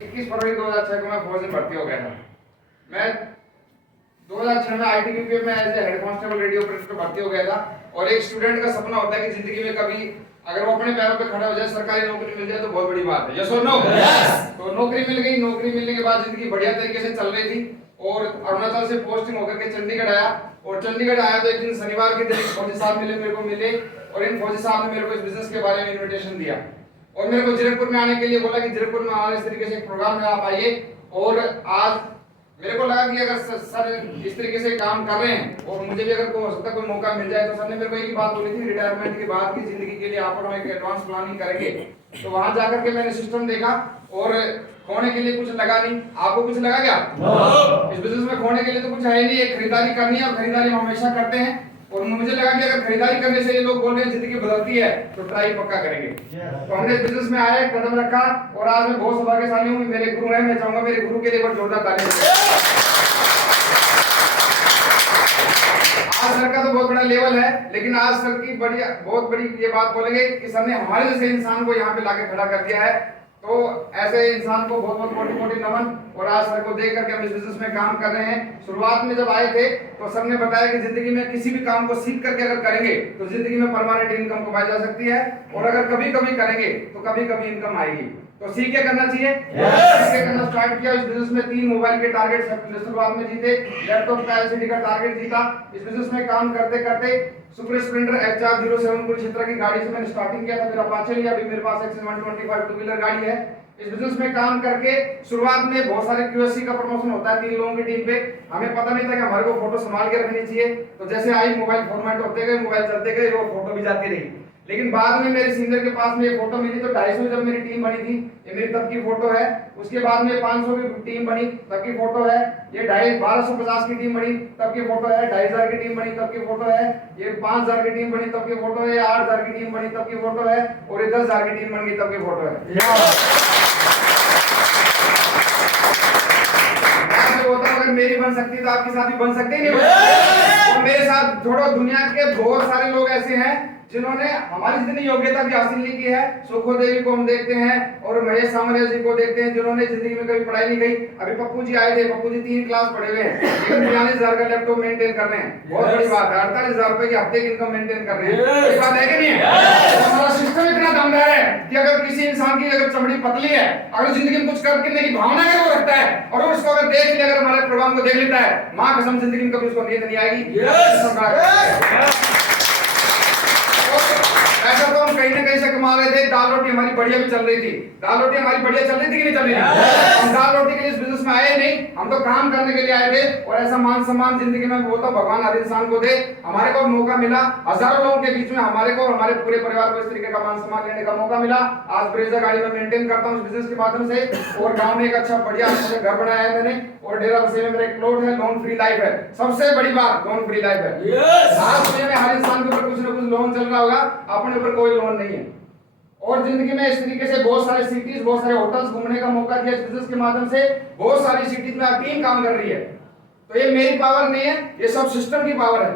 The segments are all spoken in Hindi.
21 फरवरी 2006 को मैं फौज में भर्ती हो गया था। मैं 2006 में ITBP में as a head constable radio operator पे भर्ती हो गया था। और एक स्टूडेंट का सपना होता है कि जिंदगी में कभी अगर वो अपने पैरों पे खड़ा हो जाए, सरकारी नौकरी मिल जाए तो बहुत बड़ी बात है। यस और नो? तो नौकरी मिल गई। नौकरी मिलने के बाद जिंदगी बढ़िया तरीके से चल रही थी और अरुणाचल से पोस्टिंग होकर के चंडीगढ़ आया। और चंडीगढ़ आया तो एक दिन शनिवार के दिन फौजी साहब मेरे को मिले और इन फौजी साहब ने मेरे को इस बिजनेस के बारे में इन्विटेशन दिया और मेरे को जीरकपुर में आने के लिए बोला कि जीरकपुर में आने इस तरीके से एक प्रोग्राम में आप आइए। और आज मेरे को लगा कि अगर सर इस तरीके से काम कर रहे हैं और मुझे भी अगर हो सकता कोई मौका मिल जाए, तो सर ने मेरे को एक ही बात बोली थी, रिटायरमेंट के बाद की जिंदगी के लिए आप और हम एक एडवांस प्लानिंग करेंगे। तो वहां जाकर के मैंने सिस्टम देखा और खोने के लिए कुछ लगा नहीं। आपको कुछ लगा क्या? इस बिजनेस में खोने के लिए तो कुछ है नहीं। एक खरीदारी करनी है और खरीदारी हम हमेशा करते हैं। और मुझे लगा कि अगर खरीदारी करने से ये लोग बोल रहे हैं जिंदगी बदलती है तो ट्राई पक्का करेंगे। तो हमने इस बिजनेस में आए, कदम रखा और आज मैं बहुत सौभाग्यशाली हूँ। मेरे गुरु हैं, मैं चाहूंगा मेरे गुरु के लिए बहुत जोरदार ताली बजाएं। आज सर का तो बहुत बड़ा लेवल है, लेकिन आज सर की बहुत बड़ी ये बात बोलेंगे कि सर ने हमारे जैसे इंसान को यहाँ पे लाके खड़ा कर दिया है। तो ऐसे इंसान को बहुत बहुत कोटि कोटि नमन। और आज सर को देख करके हम इस बिजनेस में काम कर रहे हैं। शुरुआत में जब आए थे तो सर ने बताया कि जिंदगी में किसी भी काम को सीख करके अगर करेंगे तो जिंदगी में परमानेंट इनकम कमाई जा सकती है और अगर कभी कभी करेंगे तो कभी कभी इनकम आएगी। तो सीख के करना चाहिए। सीख के करना स्टार्ट किया। इस बिजनेस में 3 मोबाइल के टारगेट शुरुआत में जीते, लैपटॉप का LCD का टारगेट जीता। इस बिजनेस में काम करते करते सुपर स्प्लेंडर HR07 कुरुक्षेत्र की गाड़ी से मैंने स्टार्टिंग किया था। फिर अपाचे लिया, अभी मेरे पास एक्सेस 125 टू व्हीलर गाड़ी है। इस बिजनेस में काम करके शुरुआत में बहुत सारे QSC का प्रमोशन होता है 3 लोगों की टीम पे। हमें पता नहीं था कि हमारे को फोटो संभाल के रखनी चाहिए। तो जैसे आई मोबाइल फॉर्मेट होते गए, मोबाइल चलते गए, वो फोटो भी जाती रही। लेकिन बाद में मेरे सीनियर के पास में ये फोटो मिली तो 250 जब मेरी टीम बनी थी, ये मेरी तब की फोटो है। उसके बाद में 500 की टीम बनी, तब की फोटो है। ये 1250 की टीम बनी, तब की फोटो है। 2500 की टीम बनी, तब की फोटो है। ये 5000 की टीम बनी, तब की फोटो है। 8000 की टीम बनी, तब की फोटो है। और ये 10000 की टीम बन गई, तब की फोटो है। अगर मेरी बन सकती तो आपके साथ भी बन सकते ही नहीं। और मेरे साथ छोड़ो, दुनिया के बहुत सारे लोग ऐसे हैं जिन्होंने हमारी जितनी योग्यता भी हासिल नहीं की है। सुखो देवी को हम देखते हैं और महेश सामरिया जी को देखते हैं जिन्होंने जिंदगी में कभी पढ़ाई नहीं की। अभी पप्पू जी आए थे, पप्पू जी 3 क्लास पढ़े हुए हैं, लेकिन 42,000 का लैपटॉप मेंटेन कर रहे हैं। बहुत बड़ी बात है। 48,000 रुपए की हफ्ते की इनकम मेंटेन कर रहे हैं। ये बात है कि नहीं है? हमारा सिस्टम इतना दमदार है कि अगर किसी इंसान की अगर चमड़ी पतली है, अगर जिंदगी में कुछ करने की भावना अगर वो रखता है और उसको अगर देख ले, अगर हमारे प्रोग्राम को देख लेता है, मां कसम जिंदगी में कभी उसको नींद नहीं आएगी। ऐसा तो हम कहीं ना कहीं से कमा रहे थे। दाल रोटी हमारी बढ़िया भी चल रही थी। दाल रोटी हमारी बढ़िया चल रही थी कि नहीं चल रही थी? हम दाल रोटी के लिए इस बिजनेस में आए नहीं, हम तो काम करने के लिए आए थे। और ऐसा मान सम्मान जिंदगी में बोलता भगवान हर इंसान को दे। हमारे को मौका मिला, हजारों लोगों के बीच में हमारे को, हमारे पूरे परिवार को इस तरीके का मान सम्मान लेने का मौका मिला। आज ब्रेजा गाड़ी में मेंटेन करता हूँ इस बिजनेस के माध्यम से। और गाँव में एक अच्छा बढ़िया घर बनाया है मैंने। और डेरा बसे में मेरा एक प्लॉट है, लोन फ्री लाइफ है। सबसे बड़ी बात लोन फ्री लाइफ है। आज दुनिया में हर इंसान के ऊपर कुछ ना कुछ लोन चल रहा होगा, अपने ऊपर कोई लोन नहीं है। और जिंदगी में इस तरीके से बहुत सारे सिटीज, बहुत सारे होटल्स घूमने का मौका दिया इस बिजनेस के माध्यम से। बहुत सारी सिटीज में टीम काम कर रही है। तो ये मेरी पावर नहीं है, ये सब सिस्टम की पावर है।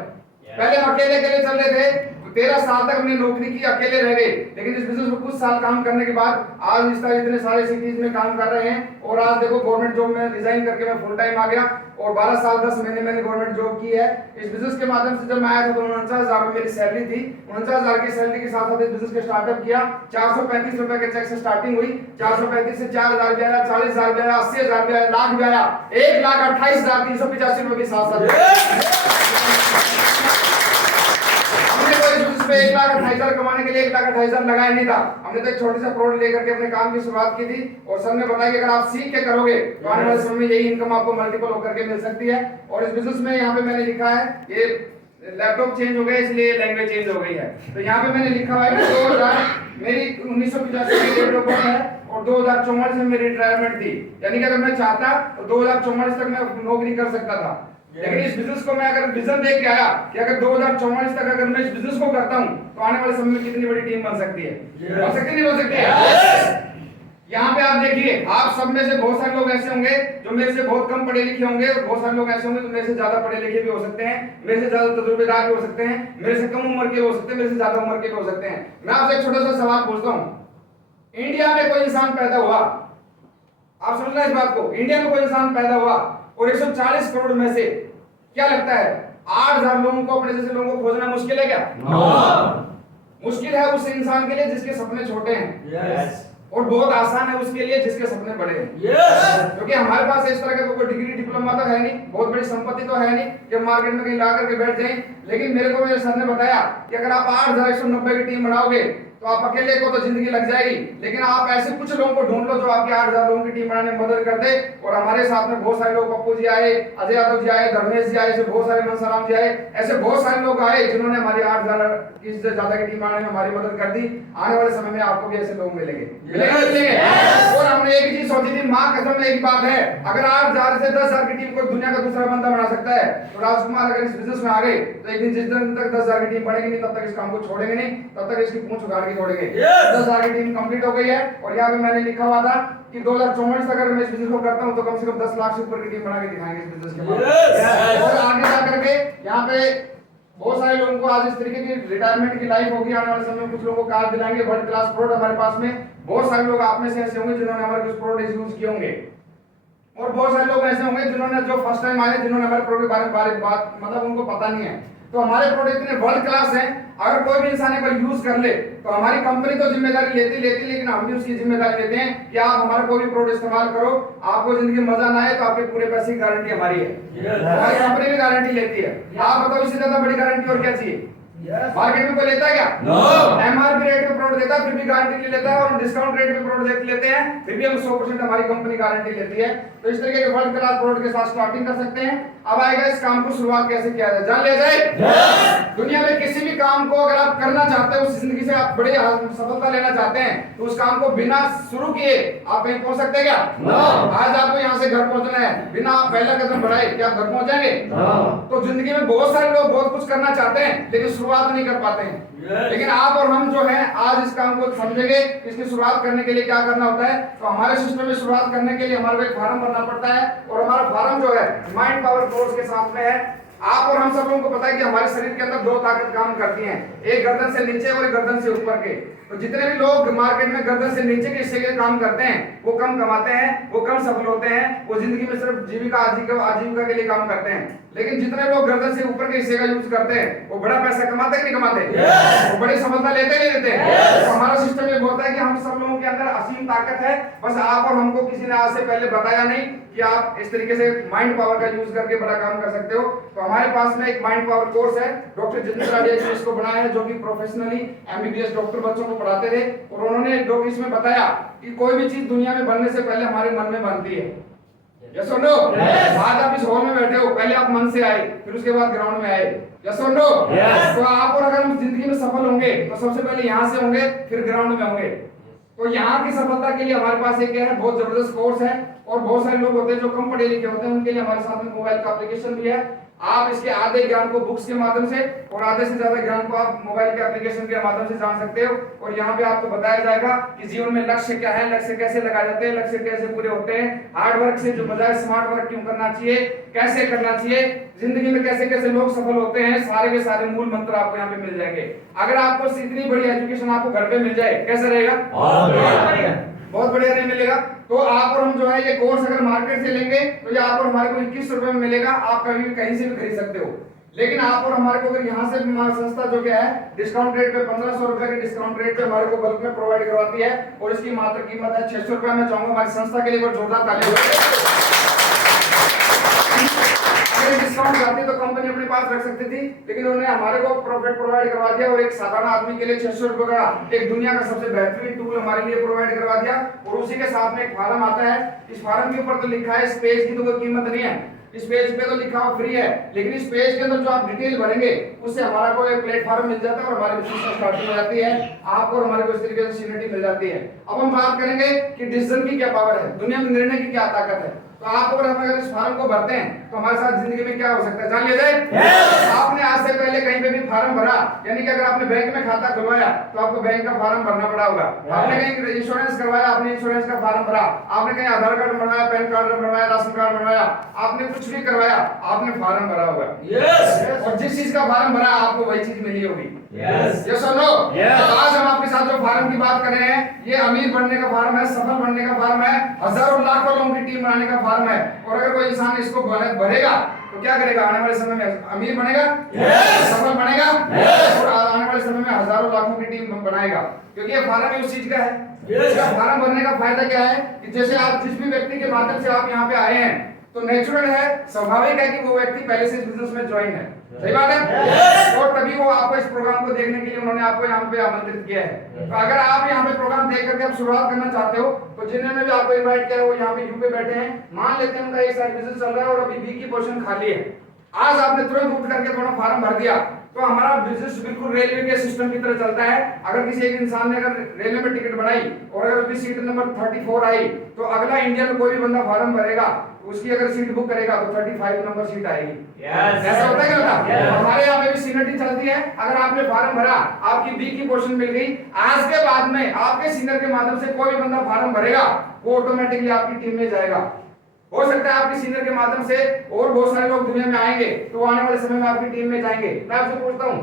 पहले हम अकेले अकेले चल रहे थे, 13 साल तक हमने नौकरी की, अकेले रह गए। लेकिन इस बिजनेस में कुछ साल काम करने के बाद आज इस तरह इतने सारे सिटीज में काम कर रहे हैं। और आज देखो गवर्नमेंट जॉब में रिजाइन करके मैं फुल टाइम आ गया और 12 साल 10 महीने मैंने गवर्नमेंट जॉब की है। इस बिजनेस के माध्यम से जब मैं आया था तो 49,000 मेरी सैलरी थी। 49,000 की सैलरी के साथ साथ इस बिजनेस के स्टार्टअप किया। 435 रुपए के चेक से स्टार्टिंग हुई। 435 से 4,000 भी आया, 40,000 भी आया, 80,000 भी आया, लाख भी आया, 1,28,385 रुपए के साथ साथ 1,28,000 कमाने के लिए 1,28,000 लगाया नहीं था। हमने तो एक छोटी सा प्रोडक्ट लेकर के अपने काम की शुरुआत की थी। और सर ने बताया कि अगर आप सीख के करोगे तो आने वाले समय में यही इनकम आपको मल्टीपल होकर के मिल सकती है। और इस बिजनेस में यहाँ पे मैंने लिखा है, ये लैपटॉप चेंज हो गया इसलिए लैंग्वेज चेंज हो गई है। तो यहाँ पे मैंने लिखा हुआ है कि 2000 मेरी 1985 की डेट ऑफ बर्थ है और 2044 में मेरी रिटायरमेंट थी। यानी कि अगर मैं चाहता तो 2044 तक मैं नौकरी कर सकता था। लेकिन इस बिजनेस को मैं अगर विजन देख के आया कि अगर 2044 तक अगर मैं इस बिजनेस को करता हूं तो आने वाले समय में कितनी बड़ी टीम बन सकती है। बन सकती नहीं बन सकती है? यहाँ पे आप देखिए, आप सब में से बहुत सारे लोग ऐसे होंगे जो मेरे से बहुत कम पढ़े लिखे होंगे और बहुत सारे लोग ऐसे होंगे जो मेरे से ज्यादा पढ़े लिखे भी हो सकते हैं, मेरे से ज्यादा तजुर्बेदार भी हो सकते हैं, मेरे से कम उम्र के हो सकते हैं, मेरे से ज्यादा उम्र के भी हो सकते हैं। मैं आपसे एक छोटा सा सवाल पूछता हूँ, इंडिया में कोई इंसान पैदा हुआ आप समझ रहे हैं इस बात को? इंडिया में कोई इंसान पैदा हुआ और 140 करोड़ में से क्या लगता है 8,000 लोगों को, अपने जैसे लोगों को खोजना मुश्किल है क्या? मुश्किल है उस इंसान के लिए जिसके सपने छोटे हैं, और बहुत आसान है उसके लिए जिसके सपने बड़े हैं। क्योंकि हमारे पास इस तरह का कोई डिग्री डिप्लोमा तो है नहीं, बहुत बड़ी संपत्ति तो है नहीं कि हम मार्केट में कहीं ला करके बैठ जाएं। लेकिन मेरे को मेरे सर ने बताया कि अगर आप 8,190 की टीम बनाओगे तो आप अकेले को तो जिंदगी लग जाएगी, लेकिन आप ऐसे कुछ लोगों को ढूंढ लो जो आपके 8,000 लोगों की टीम बनाने में मदद कर दे। और हमारे साथ में बहुत सारे लोग, पप्पू जी आए, अजय यादव जी आए, धर्मेश जी आए, ऐसे बहुत सारे, मनसाराम जी आए, ऐसे बहुत सारे लोग आए जिन्होंने हमारी 8,000 की से ज्यादा की टीम बनाने में हमारी मदद कर दी। आने वाले समय में आपको भी ऐसे लोग मिलेंगे। और हमने एक ही चीज सोची थी, माँ कसम एक बात है, अगर 8,000 से 10,000 की टीम को दुनिया का दूसरा बंदा बना सकता है, तो राजकुमार अगर इस बिजनेस में आ गए तो एक दिन जिस दिन तक 10,000 की टीम बढ़ेगी नहीं तब तक इस काम को छोड़ेंगे नहीं, तब तक इसकी पूंछ उखाड़ के छोड़ेंगे। 10,000 की टीम कंप्लीट हो गई है और यहाँ पे मैंने लिखा हुआ था कि 2024 तक अगर मैं इस बिजनेस को करता हूँ तो कम से कम 10 लाख से ऊपर की टीम बना के दिखाएंगे इस बिजनेस के बाद। और आगे जा करके यहाँ पे बहुत सारे लोगों को आज इस तरीके की रिटायरमेंट की लाइफ होगी, आने वाले समय में कुछ लोगों को कार दिलाएंगे, वर्ल्ड क्लास प्रोडक्ट हमारे पास में। बहुत सारे लोग आप में से ऐसे होंगे जिन्होंने हमारे कुछ प्रोडक्ट यूज किए होंगे, और बहुत सारे लोग ऐसे होंगे जिन्होंने जो फर्स्ट टाइम आए जिन्होंने हमारे प्रोडक्ट के बारे में बात मतलब उनको पता नहीं है। तो हमारे प्रोडक्ट इतने वर्ल्ड क्लास हैं, अगर कोई भी इंसान एक बार यूज कर ले तो हमारी कंपनी तो जिम्मेदारी लेती लेकिन हम भी उसकी जिम्मेदारी लेते हैं कि आप हमारा कोई भी प्रोडक्ट इस्तेमाल करो, आपको जिंदगी में मजा ना आए तो आपके पूरे पैसे की गारंटी हमारी है। हमारी कंपनी भी गारंटी लेती है। आप बताओ इससे ज्यादा बड़ी गारंटी और क्या चाहिए? मार्केट में कोई लेता है क्या? एमआरपी रेट पे प्रोडक्ट देता है फिर भी गारंटी ले लेता है, और डिस्काउंट रेट पे प्रोडक्ट लेते हैं फिर भी हम 100% हमारी कंपनी गारंटी लेती है। तो इस तरीके के वर्ल्ड क्लास प्रोडक्ट के साथ स्टार्टिंग कर सकते हैं। अब आएगा इस काम को शुरुआत कैसे किया जाए, जान लिया जाए। दुनिया में किसी भी काम को अगर आप करना चाहते हो, उस जिंदगी से आप बड़ी सफलता लेना चाहते हैं, तो उस काम को बिना शुरू किए आप कहीं पहुंच सकते हैं क्या? आज आपको यहाँ से घर पहुंचना है, बिना आप पहला कदम बढ़ाए क्या आप घर पहुंच जाएंगे? तो जिंदगी में बहुत सारे लोग बहुत कुछ करना चाहते हैं लेकिन शुरुआत नहीं कर पाते हैं। लेकिन आप और हम जो है आज इस काम को समझेंगे, इसकी शुरुआत करने के लिए क्या करना होता है। तो हमारे सिस्टम में शुरुआत करने के लिए हमारे को एक फॉर्म भरना पड़ता है, और हमारा फॉर्म जो है माइंड पावर कोर्स के साथ में है। आप और हम सब लोगों को पता है कि हमारे शरीर के अंदर दो ताकत काम करती हैं, एक गर्दन से नीचे और एक गर्दन से ऊपर के। तो जितने भी लोग मार्केट में गर्दन से नीचे के हिस्से के काम करते हैं वो कम कमाते हैं, वो कम सफल होते हैं, वो जिंदगी में सिर्फ जीविका आजीविका के लिए काम करते हैं। लेकिन जितने लोग गर्दन से ऊपर के हिस्से का यूज करते हैं वो बड़ा पैसा कमाते हैं कि नहीं कमाते? वो बड़ी सफलता लेते नहीं लेते? तो हमारा सिस्टम ये बोलता है कि हम सब लोगों के अंदर असीम ताकत है, बस आप और हमको किसी ने आज से पहले बताया नहीं कि आप इस तरीके से माइंड पावर का यूज करके बड़ा काम कर सकते हो। तो हमारे पास में एक माइंड पावर कोर्स है, डॉक्टर जितेंद्र राजे ने इसको बनाया है, जो कि प्रोफेशनली एमबीबीएस डॉक्टर बच्चों को पढ़ाते थे, और उन्होंने इसमें बताया कि कोई भी चीज दुनिया में बनने से पहले हमारे मन में बनती है। यस और नो? आज आप इस हॉल में बैठे हो, पहले आप मन से आए, फिर उसके बाद ग्राउंड में आए। यस और नो? तो आप और अगर हम जिंदगी में सफल होंगे तो सबसे पहले यहाँ से होंगे, फिर ग्राउंड में होंगे। तो यहाँ की सफलता के लिए हमारे पास एक है बहुत जबरदस्त कोर्स है, और बहुत सारे लोग होते हैं जो कम पढ़े लिखे होते हैं, उनके लिए हमारे साथ में मोबाइल का एप्लीकेशन भी है। आप इसके आधे ज्ञान को बुक्स के माध्यम से और आधे से ज्यादा ज्ञान को आप मोबाइल के एप्लीकेशन के माध्यम से जान सकते हो। और यहाँ पे आपको बताया जाएगा कि जीवन में लक्ष्य क्या है, लक्ष्य कैसे लगाए जाते हैं, लक्ष्य कैसे पूरे होते हैं, हार्ड वर्क से जो बजाय स्मार्ट वर्क क्यों करना चाहिए, कैसे करना चाहिए, जिंदगी में कैसे कैसे लोग सफल होते हैं, सारे के सारे मूल मंत्र आपको यहाँ पे मिल जाएंगे। अगर आपको इतनी बड़ी एजुकेशन आपको घर पे मिल जाए कैसा रहेगा? बहुत बढ़िया नहीं मिलेगा। तो आप और हम जो है ये कोर्स अगर मार्केट से लेंगे तो ये आप और हमारे को 21 रुपए में मिलेगा, आप कभी भी कहीं से भी खरीद सकते हो। लेकिन आप और हमारे को अगर यहाँ से संस्था जो क्या है डिस्काउंट रेट पे 1500 रुपए के डिस्काउंट रेट पे हमारे को बल्क में प्रोवाइड करवाती है, और इसकी मात्र कीमत है 600 रुपए। मैं चाहूंगा हमारी संस्था के लिए बहुत जोरदार ताली हो। डिस्काउंट जाती तो कंपनी अपने पास रख सकती थी, लेकिन उन्होंने हमारे को प्रॉफिट प्रोवाइड करवा दिया, और एक साधारण आदमी के लिए 600 रुपए का एक दुनिया का सबसे बेहतरीन टूल हमारे लिए प्रोवाइड करवा दिया। और उसी के साथ में एक फॉर्म आता है, इस फॉर्म के ऊपर तो लिखा है इस पेज की तो कोई कीमत नहीं है, इस पेज पे तो लिखा हुआ फ्री है, लेकिन इस पेज के अंदर जो आप डिटेल भरेंगे उससे हमारा को एक प्लेटफॉर्म मिल जाता है और हमारी बिजनेस स्टार्टिंग हो जाती है, आपको और हमारे को इस तरीके से सीनियरिटी मिल जाती है। अब हम बात करेंगे कि डिसीजन की क्या पावर है, दुनिया में निर्णय की क्या ताकत है। तो आप अगर इस फॉर्म को भरते हैं तो हमारे साथ जिंदगी में क्या हो सकता है जान लिया जाए। आपने आज से पहले कहीं पे भी फॉर्म भरा, यानी कि अगर आपने बैंक में खाता खुलवाया तो आपको बैंक का फॉर्म भरना पड़ा होगा। आपने कहीं इंश्योरेंस करवाया, आपने इंश्योरेंस का फॉर्म भरा, आपने कहीं आधार कार्ड बनवाया, पैन कार्ड बनवाया, राशन कार्ड बनवाया, आपने कुछ भी करवाया, आपने फॉर्म भरा होगा। और जिस चीज का फॉर्म भरा आपको वही चीज मिली होगी। यस और नो? आज हम आपके साथ जो फॉर्म की बात कर रहे हैं ये अमीर बनने का फॉर्म है, सफल बनने का फॉर्म है, हजारों लाखों टीम बनाने का फॉर्म है, और अगर कोई इंसान इसको भरेगा तो क्या करेगा, आने वाले समय में अमीर बनेगा, सफल बनेगा, और आने वाले समय में हजारों लाखों की टीम बनाएगा, क्योंकि ये फॉर्म ही उस चीज का है। फॉर्म भरने का फायदा क्या है कि जैसे आप जिस भी व्यक्ति के माध्यम से आप यहाँ पे आए हैं, तो नेचुरल है, स्वाभाविक है कि वो व्यक्ति पहले से इस बिजनेस में ज्वाइन है, सही बात है, और तभी वो आपको इस प्रोग्राम को देखने के लिए उन्होंने आपको यहाँ पे आमंत्रित किया है। तो अगर आप यहाँ पे प्रोग्राम देख करके आप शुरुआत करना चाहते हो, तो जिन्होंने भी आपको इनवाइट किया है वो यहाँ पे यू पे बैठे हैं, मान लेते हैं उनका एक साइड बिजनेस चल रहा है और अभी बी की पोजीशन खाली है, आज आपने तुरंत उठ करके अपना फॉर्म भर दिया, तो हमारा बिजनेस बिल्कुल रेलवे के सिस्टम की तरह चलता है। अगर किसी एक इंसान ने अगर रेलवे में टिकट बनाई और अगर उसकी सीट नंबर 34 आई, तो अगला इंडिया में कोई भी बंदा फॉर्म भरेगा, उसकी अगर सीट बुक करेगा तो 35 नंबर सीट आएगी। ऐसा होता है क्या होता? हमारे यहाँ पे भी सीनियरिटी चलती है। अगर आपने फॉर्म भरा, आपकी बी की पोजीशन मिल गई, आज के बाद में आपके सीनियर के माध्यम से कोई भी बंदा फॉर्म भरेगा, वो ऑटोमेटिकली आपकी टीम में जाएगा। हो सकता है आपके सीनियर के माध्यम से और बहुत सारे लोग दुनिया में आएंगे, तो आने वाले समय में आपकी टीम में जाएंगे। मैं आपसे पूछता हूँ,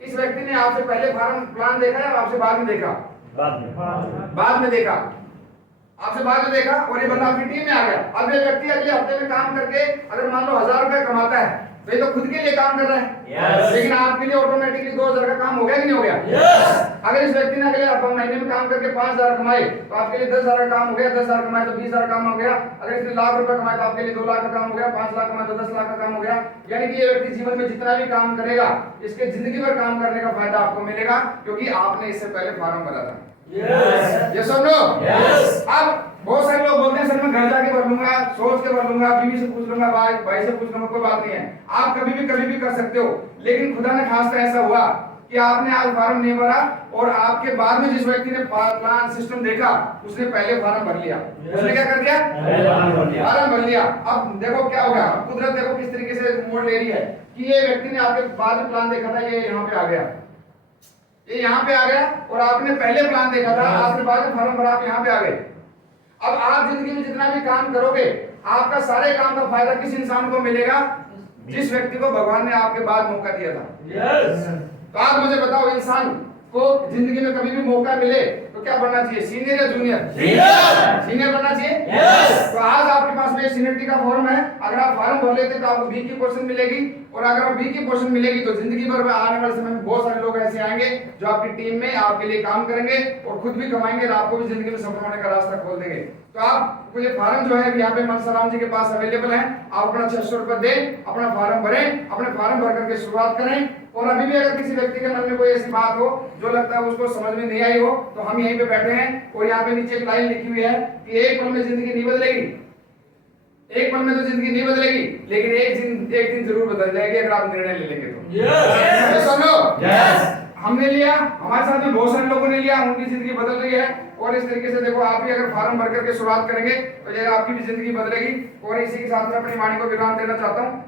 इस व्यक्ति ने आपसे पहले फॉर्म प्लान देखा या आपसे बाद में देखा? बाद में देखा, आपसे बाद में देखा, और ये बंदा आपकी टीम में आ गया। अब ये व्यक्ति अगले हफ्ते में काम करके अगर मान लो 1000 रुपए कमाता है, तो ये तो खुद के लिए काम कर रहा है, लेकिन आपके लिए ऑटोमेटिकली 2000 का काम हो गया कि नहीं हो गया? अगर इस व्यक्ति ने अगले महीने में काम करके 5000 कमाए, तो आपके लिए 10,000 का काम हो गया, 10,000 कमाए तो 20,000 काम हो गया। अगर इसने लाख रुपए कमाए तो आपके लिए 2 लाख का काम हो गया, 5 लाख कमाए तो 10 लाख का काम हो गया। यानी कि ये व्यक्ति जीवन में जितना भी काम करेगा, इसके जिंदगी भर काम करने का फायदा आपको मिलेगा, क्योंकि आपने इससे पहले फॉर्म भरा था। यस और नो? अब बहुत सारे लोग बोलते हैं सर मैं घर जाके भर लूंगा, सोच के भर लूंगा, बीवी से पूछ लूंगा, भाई से पूछ लूंगा, कोई बात नहीं है, आप कभी भी कर सकते हो। लेकिन खुदा ने खास ऐसा हुआ कि आपने आज फॉर्म नहीं भरा और आपके बाद में जिस व्यक्ति ने प्लान सिस्टम देखा, उसने पहले फॉर्म भर लिया। उसने क्या कर दिया? फॉर्म भर लिया। अब देखो क्या होगा, कुदरत देखो किस तरीके से मोड़ ले रही है कि ये व्यक्ति ने आपके बाद में प्लान देखा था, ये यहाँ पे आ गया, ये यहाँ पे आ गया, और आपने पहले प्लान देखा था, आपने बाद में फॉर्म भरा, आप यहाँ पे आ गए। अब आप जिंदगी में जितना भी काम करोगे, आपका सारे काम का फायदा किस इंसान को मिलेगा? जिस व्यक्ति को भगवान ने आपके बाद मौका दिया था। तो आप मुझे बताओ, इंसान को जिंदगी में कभी भी मौका मिले तो क्या बनना चाहिए, सीनियर या जूनियर? सीनियर बनना चाहिए। तो आज आपके पास में सीनियरिटी का फॉर्म है, अगर आप फॉर्म भर लेते तो आपको बी की पोजीशन मिलेगी, और अगर आप बी की पोजीशन मिलेगी तो जिंदगी भर में आने वाले समय में बहुत सारे लोग ऐसे आएंगे जो आपकी टीम में आपके लिए काम करेंगे और खुद भी कमाएंगे और आपको भी जिंदगी में सफल होने का रास्ता खोल देंगे। तो आपको ये फॉर्म जो है यहाँ पे मनसाराम जी के पास अवेलेबल है, आप अपना 600 रुपए दें, अपना फॉर्म भरें, अपने फॉर्म भर करके शुरुआत करें। और अभी भी अगर किसी व्यक्ति के मन में कोई ऐसी बात हो जो लगता है उसको समझ में नहीं आई हो, तो हम यहीं पे बैठे हैं, और यहाँ पे नीचे एक लाइन लिखी हुई है कि एक पल में जिंदगी नहीं बदलेगी, एक पल में तो जिंदगी नहीं बदलेगी, लेकिन एक दिन जरूर बदल जाएगी अगर आप निर्णय ले लेंगे तो। सुनो, हमने लिया, हमारे साथ में बहुत सारे लोगों ने लिया, उनकी जिंदगी बदल रही है। और इस तरीके से देखो, आप भी अगर फॉर्म भर करके शुरुआत करेंगे तो ये आपकी भी जिंदगी बदलेगी। और इसी के साथ में अपनी वाणी को विराम देना चाहता हूँ।